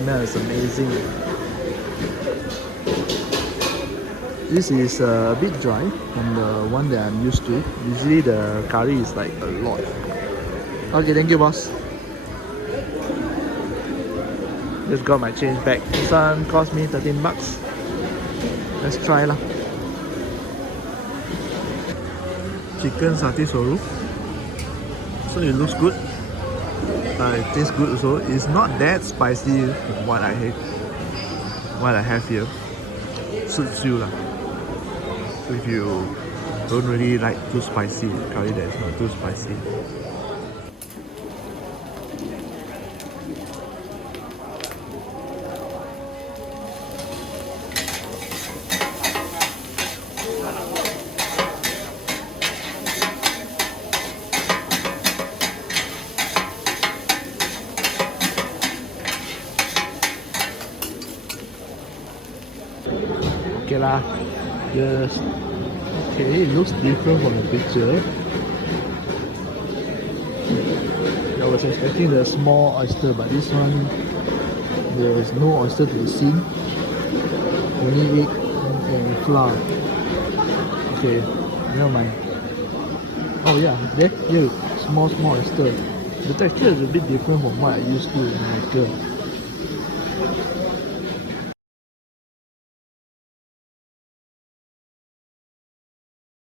smell is amazing. This is a bit dry from the one that I'm used to. Usually the curry is like a lot. Okay, thank you boss. Just got my change back. This one cost me 13 bucks. Let's try lah. Chicken satisorru. So it looks good. It tastes good also. It's not that spicy from what I have here. Suits you lah. So if you don't really like too spicy, curry that is not too spicy. Okay lah, just okay. It looks different from the picture. I was expecting the small oyster, but this one there is no oyster to be seen. Only egg and flour. Okay, never mind. Oh yeah, here small oyster. The texture is a bit different from what I used to in America.